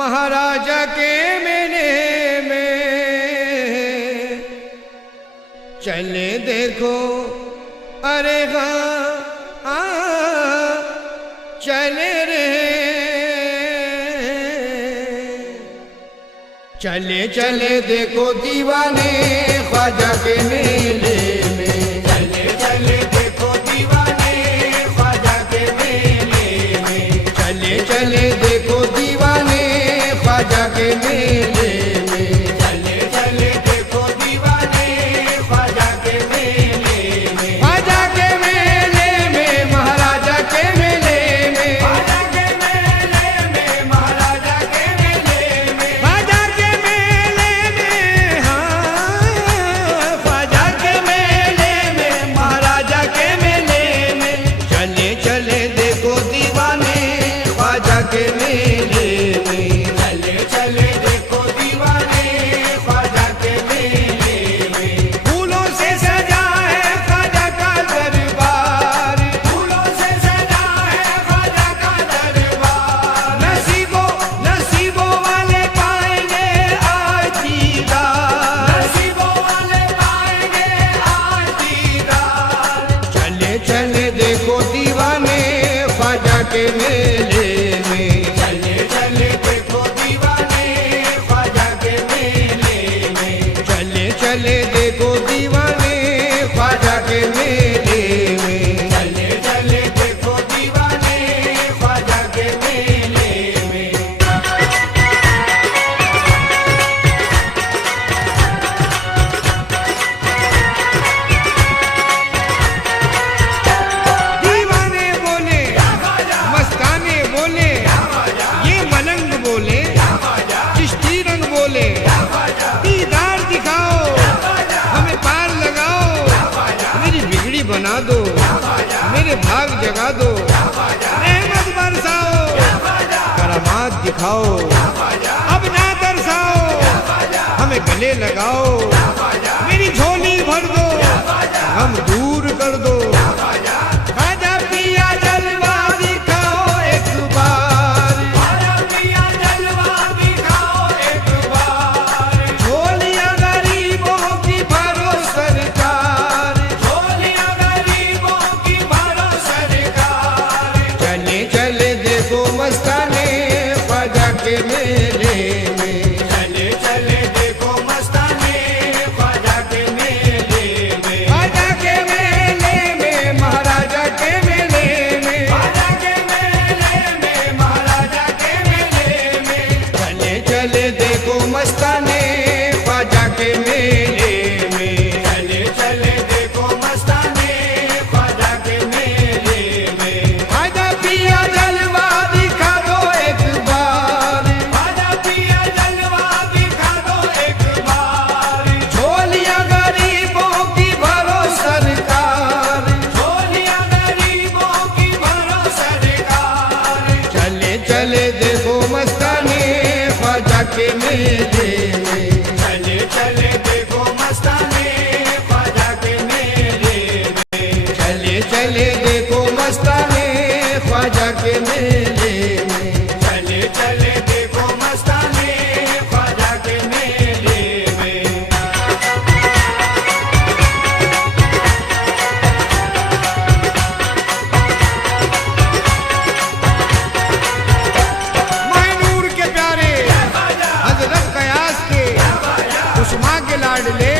महाराजा के मेले में चले देखो, अरे हाँ चले रे, चले चले देखो दीवाने ख्वाजा के मेले में, चले चले देखो दीवाने ख्वाजा के मेले में, चले चले देखो दीवाने ख्वाजा के मेले में, चले चले देखो दीवाने ख्वाजा के मेले में, ख्वाजा के मेले में महाराजा के मेले में, ख्वाजा के मेले में महाराजा के मेले में, ख्वाजा के मेले में, हाँ ख्वाजा के मेले में महाराजा के मेले में, चले चले देखो दीवाने ख्वाजा के मेले में, चले चले देखो दीवाने ख्वाजा के मेले में, फूलों से सजा है ख्वाजा का दरबार, फूलों से सजा है ख्वाजा का दरबार, नसीबों वाले पाएंगे आज दीदार, नसीबों वाले पाएंगे आज दीदार, चले चले देखो दीवाने ख्वाजा के मेले में, चले चले देखो दीवाने ख्वाजा के मेले में, चले चले देखो दीवाने ख्वाजा के मेले में, चले चले देखो दीवाने ख्वाजा के मेले में, दीवाने बोले मस्ताने बोले, ये मलंग बोले चिश्ती रंग बोले, दीदार दिखाओ हमें पार लगाओ, मेरी बिगड़ी बना दो, मेरे भाग जगा दो, रहमत बरसाओ, करामात दिखाओ, अब ना तरसाओ, हमें गले लगाओ, मेरी झोली भर दो, हम दूर कर दो, ख्वाजा पिया जलवा दिखाओ एक बार, ख्वाजा पिया जलवा दिखाओ एक बार, झोलियां गरीबों की भरो सरकार, झोलियां गरीबों की भरो सरकार, चले चले देखो मस्ताने ख्वाजा के मेले में, चले चले देखो मस्ताने ख्वाजा के मेले में, ख्वाजा के मेले में महाराजा के मेले में, ख्वाजा के मेले में महाराजा के मेले में, चले चले देखो मस्ताने ख्वाजा के मेले में, चले चले देखो मस्ताने ख्वाजा के मेले में, ख्वाजा पिया जलवा दिखा दो एक बार, ख्वाजा पिया जलवा दिखा दो एक बार, झोलियां गरीबों की भरो सरकार, झोलियां गरीबों की भरो सरकार, चले चले देखो मस्ताने ख्वाजा के मेले में, चले चले देखो मस्ताने ख्वाजा के मेले में, चले चले देखो मस्ताने ख्वाजा के मेले में, चले चले देखो मस्ताने ख्वाजा के मेले में, महनूर के प्यारे हजरत कयास के, उस्मा के लाडले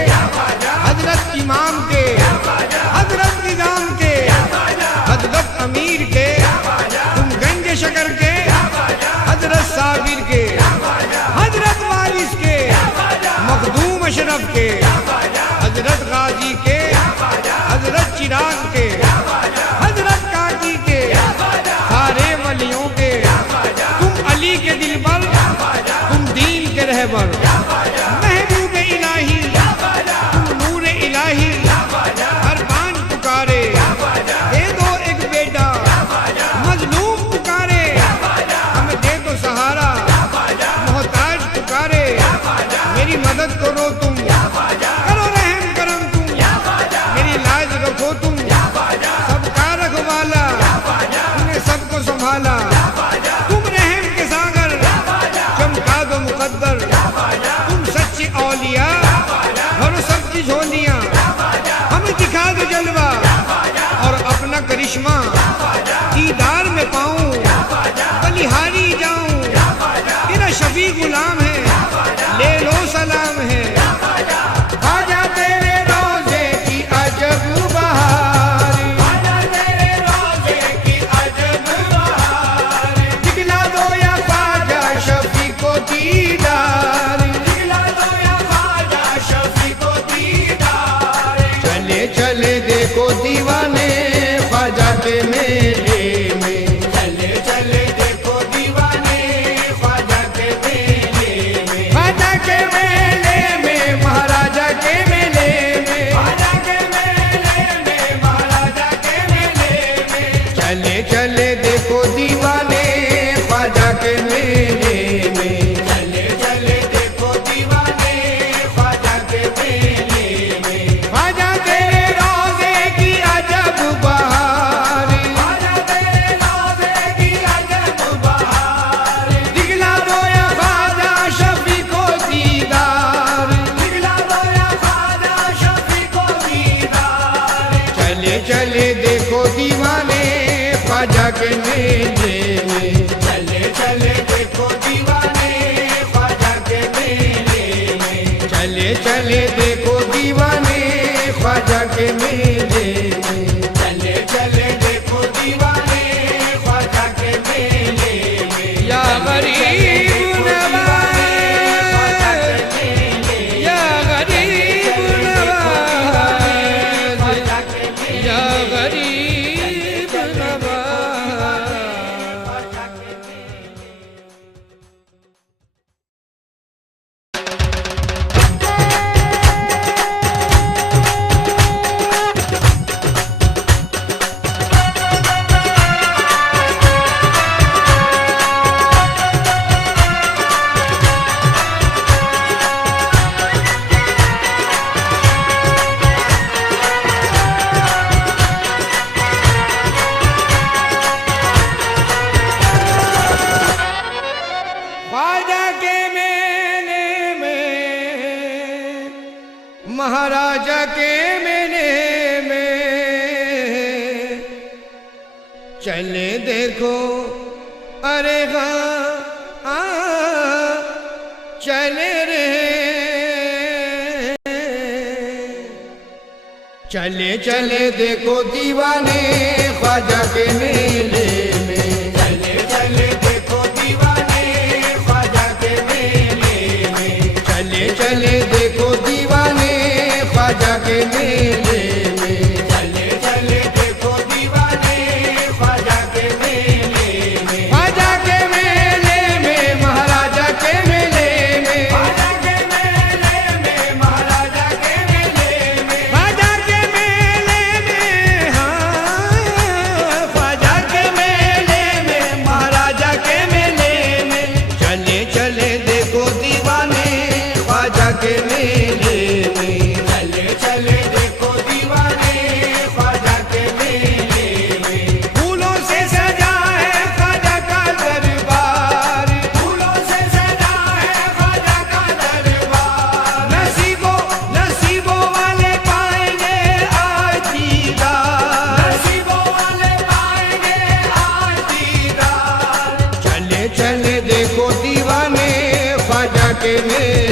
हजरत इमाम के, हजरत निजाम के, हजरत अमीर के, तुम गंज शकर के, हजरत साबिर के, हजरत वारिस के, मखदूम अशरफ के, हजरत गाजी के, हजरत चिराग के, हजरत काकी के, सारे वलियों के, तुम अली के दिल पर, तुम दीन के रहबर, महबूब इलाही, तुम नूर इलाही, हर बान पुकारे, दे दो एक बेटा, मजलूम पुकारे, हमें दे दो सहारा, मोहताज पुकारे, मेरी मदद करो तुम, देखो अरे हाँ चले रे चले चले देखो दीवाने ख्वाजा के मेले में चले चले देखो दीवाने ख्वाजा के मेले में चले चले देखो दीवाने ख्वाजा के मेले में चले चले देखो दीवाने ख्वाजा के मेले में ख्वाजा के मेले में महाराजा के मेले में ख्वाजा के मेले में महाराजा के मेले में ख्वाजा के मेले में हाँ ख्वाजा के मेले में महाराजा के मेले में चले चले देखो दीवाने ख्वाजा के मेले में चले चले देखो दीवाने ख्वाजा के मेले में फूलों से सजा है ख्वाजा का दरबार फूलों से सजा है ख्वाजा का दरबार नसीबों वाले पाएंगे आज दीदार नसीबों वाले पाएंगे आज दीदार चले चले देखो दीवाने ख्वाजा के मेले